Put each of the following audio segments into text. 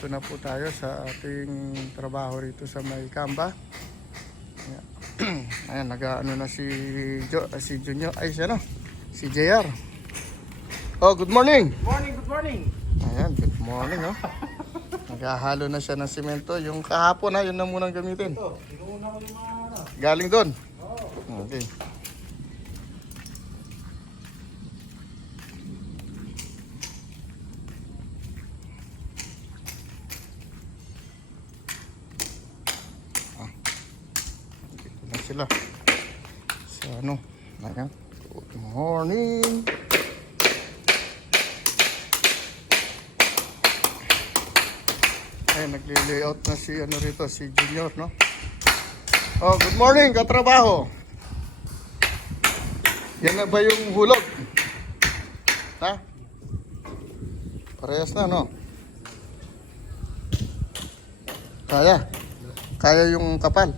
nandito na po tayo sa ating trabaho rito sa May Kamba. Ayan, nag-ano na si jo, ah, si Junior, ay siya no, si JR. Oh, good morning. Morning, good morning. Ayan, good morning oh. Naghahalo na siya ng simento. Yung kahapon ha, yun na munang gamitin. Ito, inuuna ko yung mga ano. Galing doon. Oo. Okay. Ah. Dito na sila. Sa ano? Ayan. Good morning. Ay, nagli-layout na si ano rito, si Junior, no? Oh, good morning, katrabaho. Yan na ba yung hulog? Ha? Parehas na, no? Kaya. Kaya yung kapal.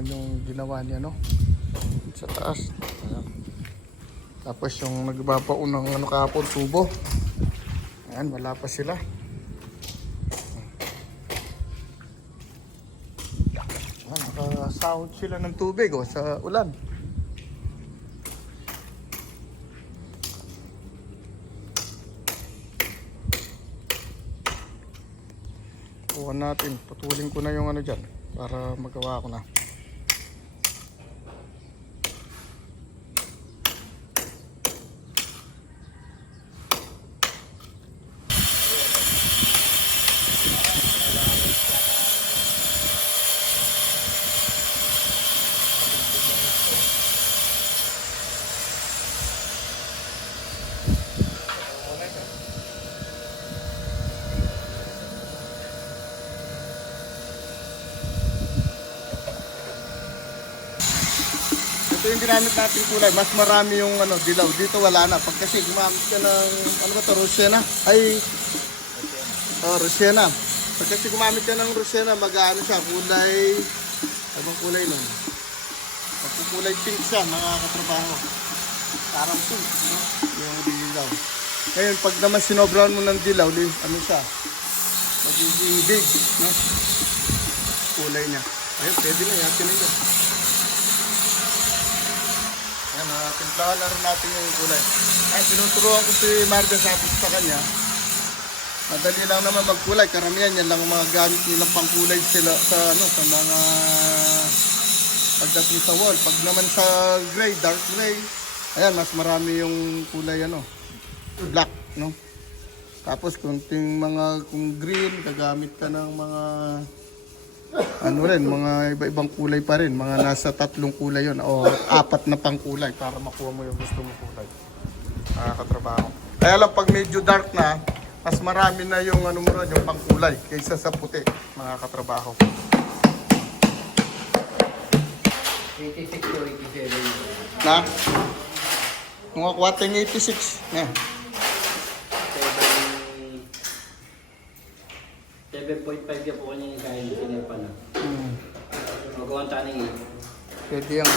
Naman yung ginawa niya, no? Sa taas. Ayan. Tapos yung nagbabaon ng ano kahapon, tubo. Ayan, wala pa sila. Ayan, nakasahod sila ng tubig oh, sa ulan. Kuha natin. Putulin ko na yung ano dyan para magawa ko na. Ito yung ginamit natin kulay. Mas marami yung ano, dilaw. Dito wala na. Pag kasi gumamit ka ng, ano ba to, Rosena? Ay, oh, Rosena. Pag kasi gumamit ka ng Rosena, mag-ano siya, kulay, ano bang kulay nun? Magkukulay pink siya, mga katrabaho. Parang pink, no? Yung dilaw. Ngayon, pag naman sinobrahan mo ng dilaw, li- ano siya? Magiging big, no? Kulay niya. Ayun, pwede na, yakin na yun. Ayan, uh, timplahan natin yung kulay. Ay, tinuturuan ko si Marga sabi sa kanya. Madali lang naman magkulay. Karamihan yan lang ang mga gamit nilang pangkulay sila sa ano sa mga pagdating sa wall. Pag naman sa gray, dark gray, ayan, mas marami yung kulay ano, black, no? Tapos kunting mga kung green, gagamit ka ng mga ano rin, mga iba-ibang kulay pa rin. Mga nasa tatlong kulay yon o apat na pang kulay para makuha mo yung gusto mo kulay. Nakakatrabaho. Kaya lang pag medyo dark na, mas marami na yung ano mo rin, yung pang kulay kaysa sa puti, mga katrabaho. 86 to 87. Na? Mga kwating 86. Yeah. 7.5 yan po kanya yung kaya yung sinepa na. Hmm. Magawa tayo ng Pwede yung,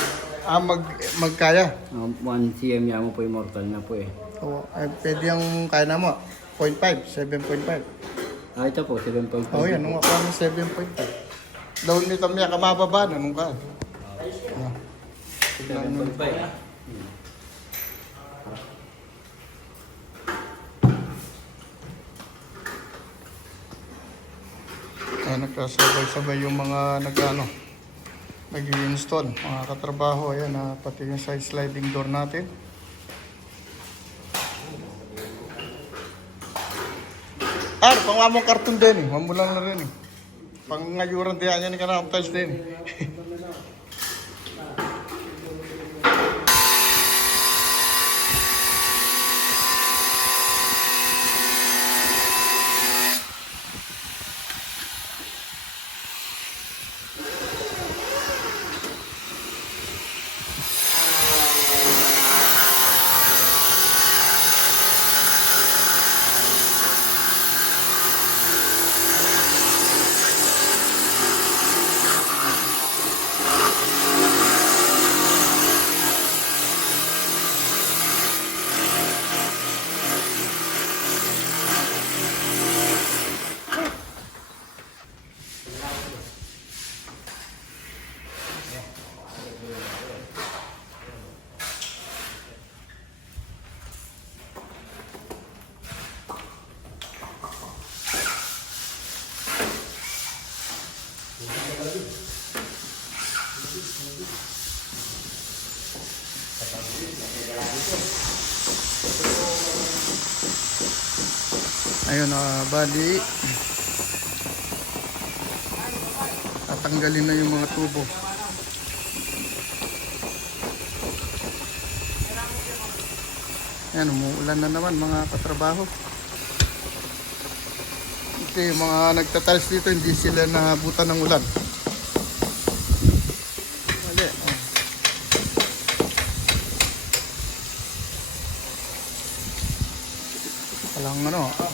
ah, mag, magkaya. 1 cm yan mo po immortal na po eh. O, eh, pwede yung kaya na mo. 0.5, 7.5. Ah, ito po, 7.5. Oh, yan, nung ako ng 7.5. Daw nito miya kamababa na nung ka. Mo. 7.5. Ay, nagkasabay-sabay yung mga nag-ano, nag-install. Mga katrabaho, ayan, ah, pati yung side sliding door natin. Ah, pangwamong karton din eh. Mamulang na rin eh. Pang ngayuran diyan niya ni kanang tiles din eh. Ayun, ah, bali. Tatanggalin na yung mga tubo. Yan, umuulan na naman mga katrabaho. Kasi yung mga nagtatiles dito, hindi sila nabutan ng ulan. Mali, oh. Walang ano,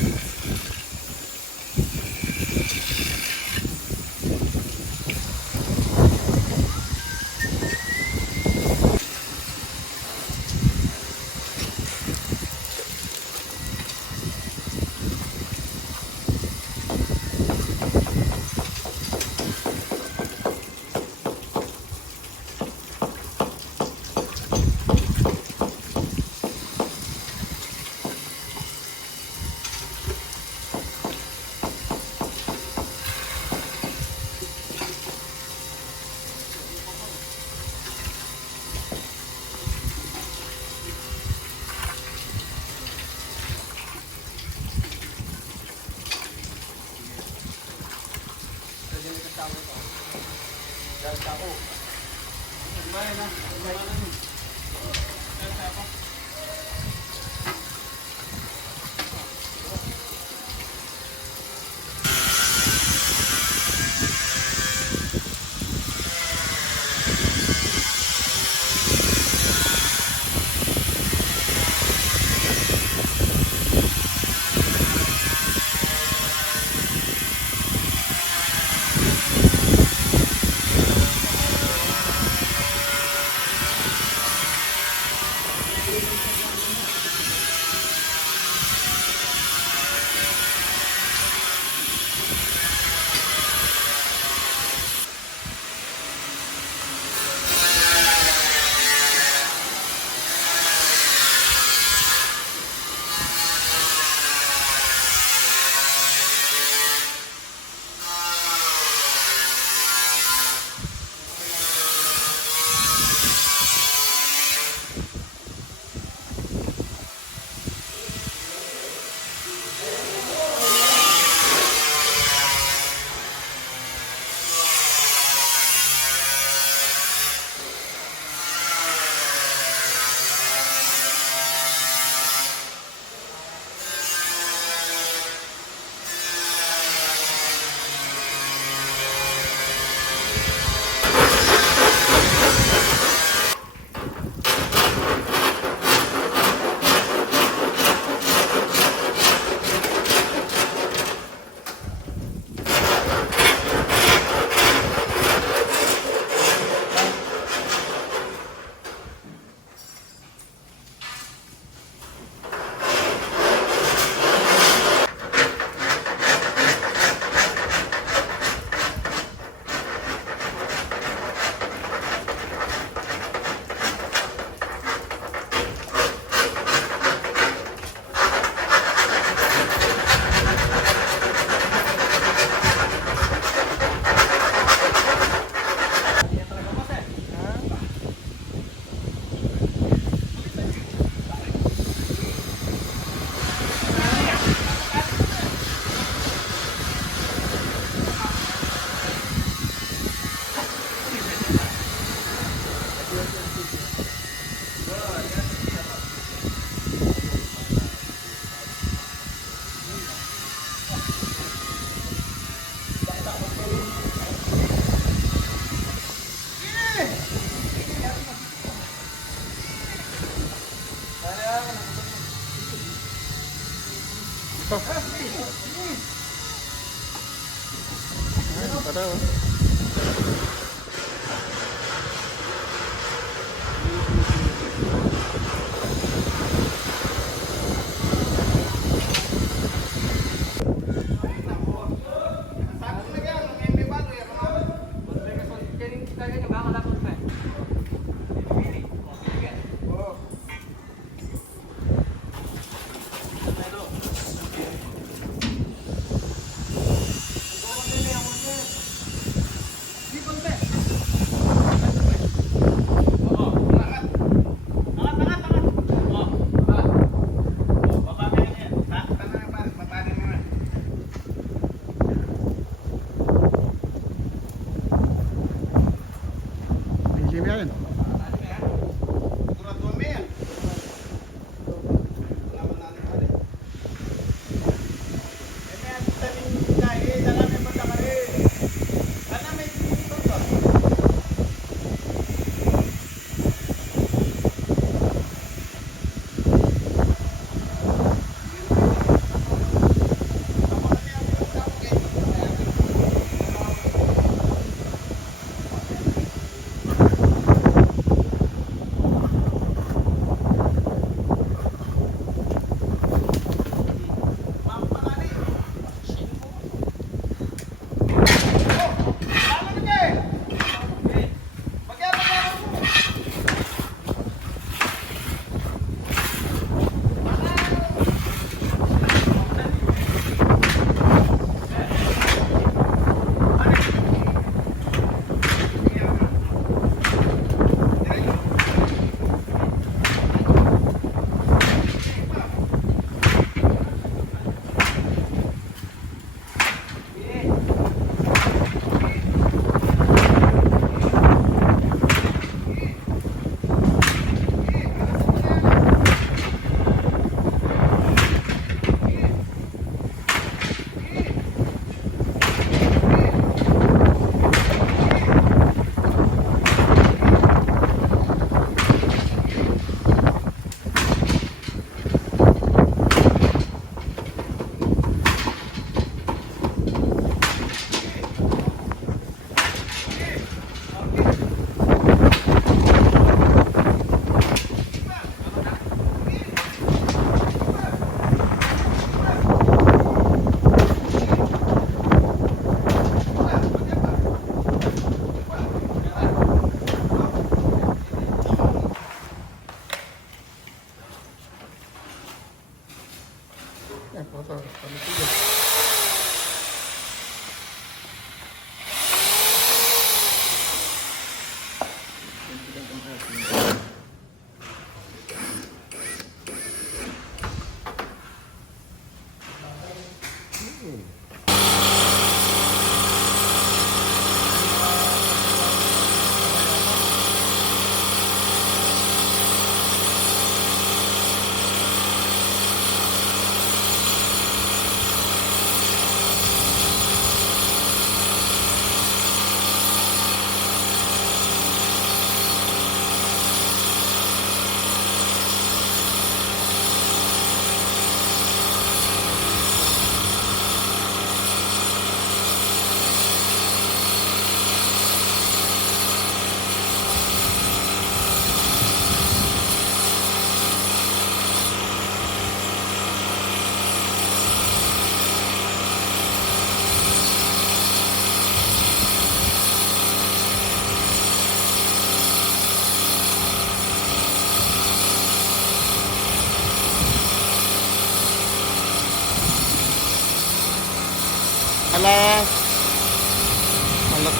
ah,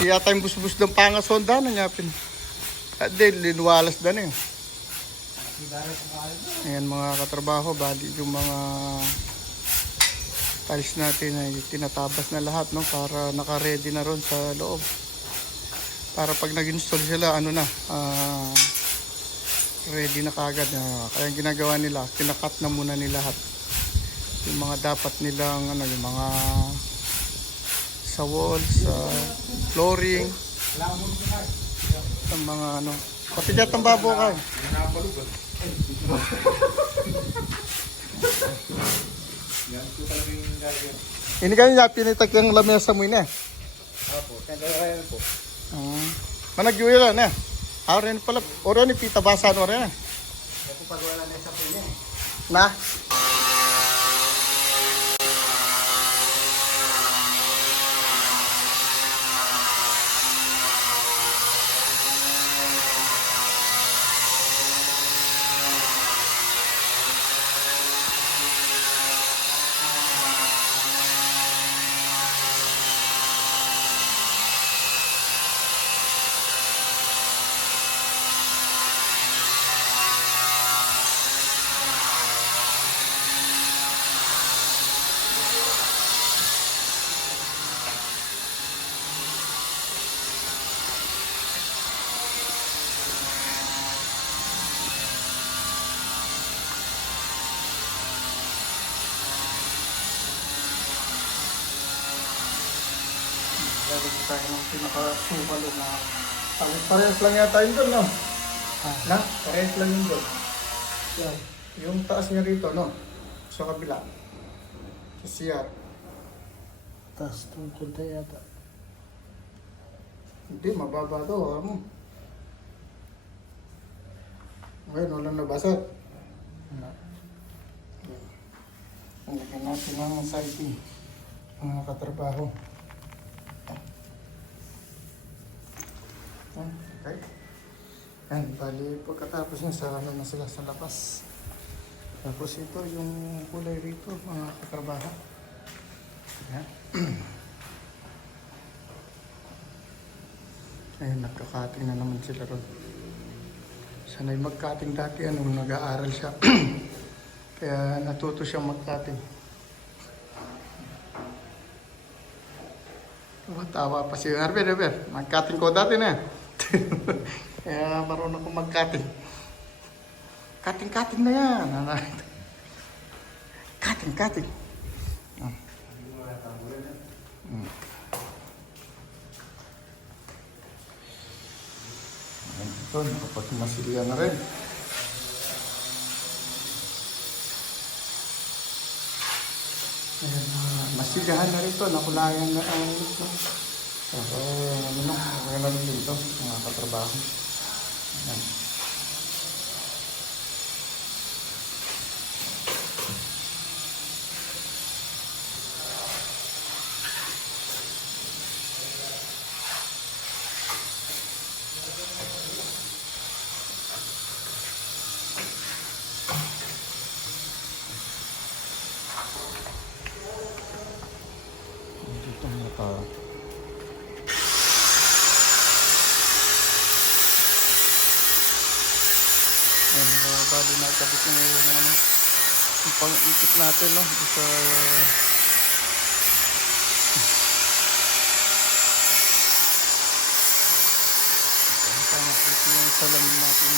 malaki yata yung busbus ng pangas Honda na. At din, linuwalas na eh. Ayan mga katrabaho, bali yung mga tiles natin ay tinatabas na lahat no para naka-ready na ron sa loob. Para pag nag-install sila, ano na, ah, ready na kagad. Ah, kaya ginagawa nila, pinakat na muna nila lahat. Yung mga dapat nilang, ano, yung mga sa walls, sa flooring, sa mga ano. Papigat ang babo ka. Ini kayo niya pinitag yung lamesa mo ina. Opo, kagaya po. Ah. Managyo yun na. Ah, rin pala. Oro ni pita basa no rin. Ako pag wala na isa po niya. Na. Gagawin tayo ng pinaka-sumalo na Parehas lang yata yun doon, no? Na? Parehas lang yun doon. Yan. Yung taas niya rito, no? Sa kabila. Sa CR. Tas tungkol tayo yata. Hindi, mababa to. Alam mo. Ngayon, walang nabasa. Wala. Ang lagyan natin ng siding. Mga katrabaho. Okay. Yan, bali pagkatapos na sa ano na sila sa labas. Tapos ito yung kulay rito, mga katrabaho. Yan. Ayun, nagkakating na naman sila ron. Sanay magkating dati, anong nag-aaral siya. Kaya natuto siya magkating. Matawa pa si Harvey, Harvey. Magkating ko dati na. Kaya marunong akong magkating. Kating-kating na yan. Kating, kating. Ah. Mm. Ayan, Ito, nakapagmasilya na rin. Ayan, ah, masigahan na rito, nakulayan na ang ito. Pero, ano na, na rin dito, mga katrabaho. Ayan. Natin, no? Sa... Ayan, tama. Ito yung salamin natin.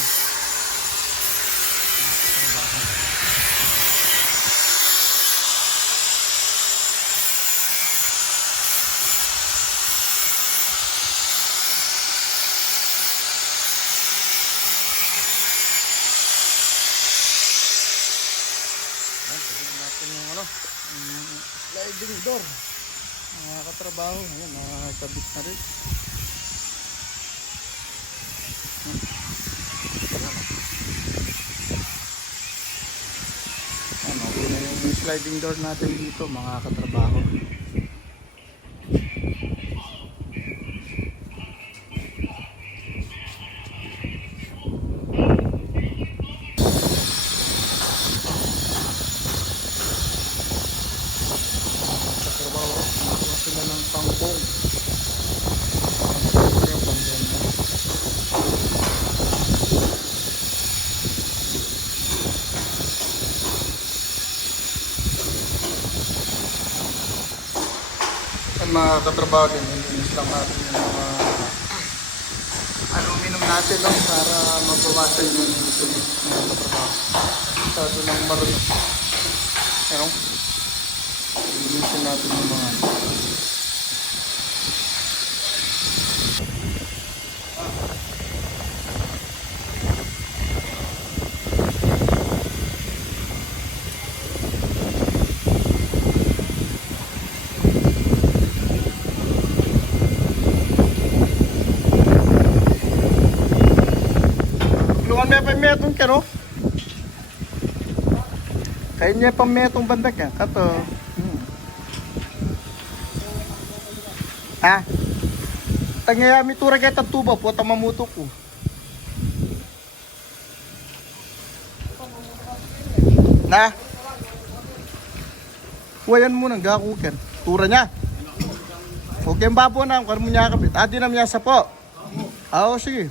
Ayan, tignan natin yung ano, yung sliding door. Mga katrabaho, ayan, nakakabit na rin. Ayan, okay na yung sliding door natin dito, mga katrabaho. katrabaho, nakakuha sila ng pangbong. Ito yung pangbong na. At mga katrabaho din, nilinis lang natin yung mga aluminum natin no, para mabawasan yung sulit mga katrabaho. Masyado nang marunong. Ano? Linisin natin yung mga Tulungan mo pa metong ka, no? Kaya niya pa metong banda ka. Kato. Hmm. Ha? Tangya mi tura kay tuba po ta mamuto ko. Na? Wayan mo nang gakuken. Tura niya. Okay, babo na, kung mo niya kapit. Adi na niya sa po. Ah, Oo, sige.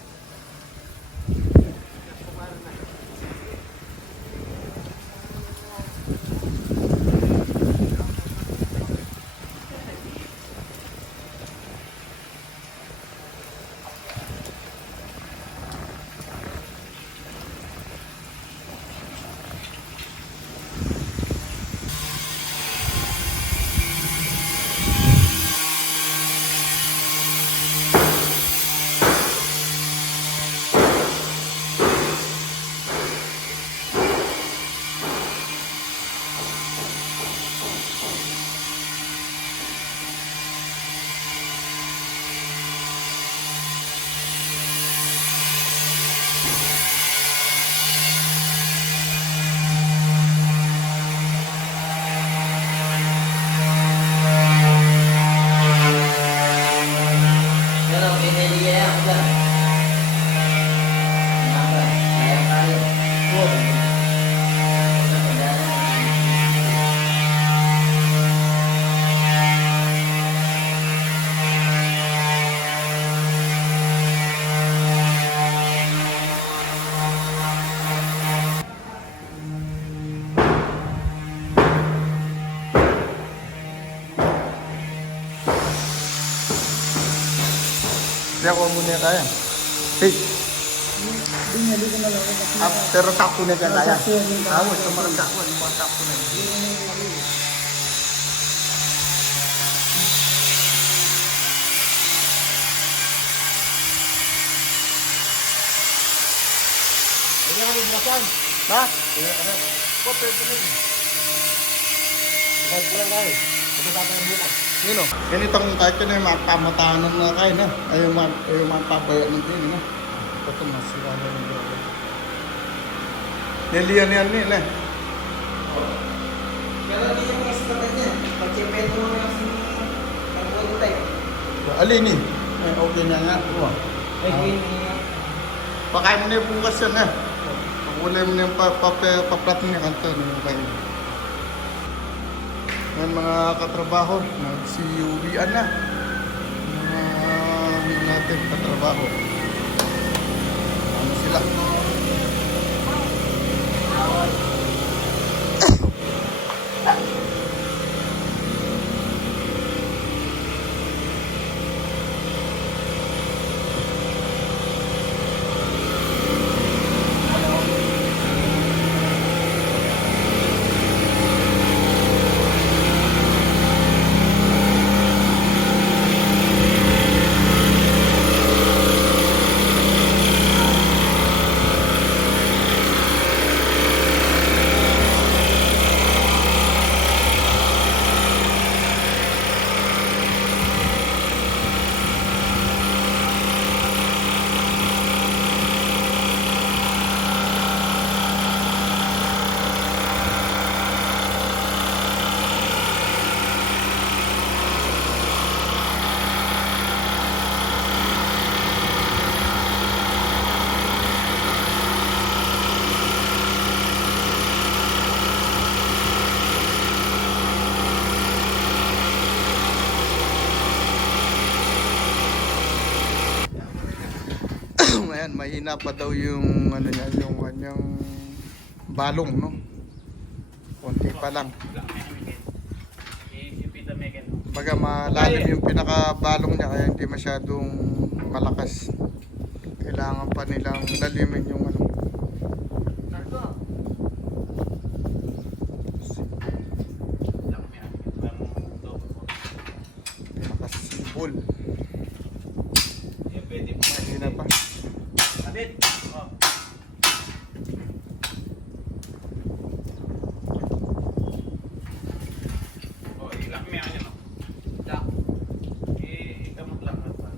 Hindi ako muna kaya. Hey. Ah, pero takpo na kaya kaya. Ako, sa marang takpo, yung mga takpo na. Hindi ako bubuksan. Ha? Hindi ako rin. Po, pwede rin. Kahit Yun o. Ganitong kahit yun yung mga pamatanan na kain na. Ay yung mga, ay yung mga pabayan ng din, no? Ito mas sila na yung doon. Niliyan yan nila. Pero hindi yung mga sikat niya. Pag-chipet mo yung tayo. Alinin. Eh, okay na nga. Oh. Ay, green niya. Pakain mo na yung bukas yan ha. Pagulay mo na yung pa, pa, pa, paplat kanto. Ano yung kain. Yan mga katrabaho, nagsiuwian na. Mga natin katrabaho. Ano sila? Ayan, mahina pa daw yung ano niya, yung kanyang balong, no? Konti pa lang. Baga malalim yung pinakabalong niya kaya hindi masyadong malakas. Kailangan pa nilang lalimin yung ano. Pinakasibol. Mahina pa. Dati ko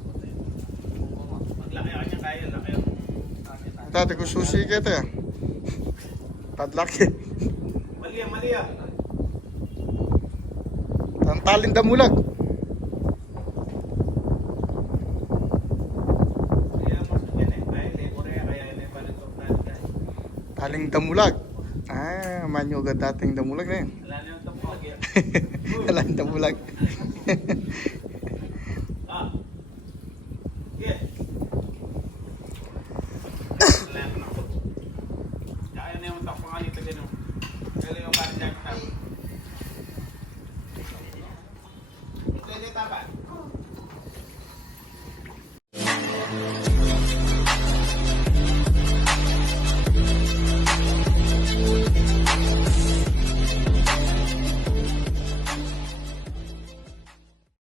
susi kita ya. Padlaki. Mali yan, mali yan. Ang talin damulag. Kaya mas yan eh. Dahil eh, Korea, kaya yun eh, paano ito, paano ka. Taling damulag. Ah, manyo agad dating damulag na yun. Wala na yung tapulag yan. Taling damulag.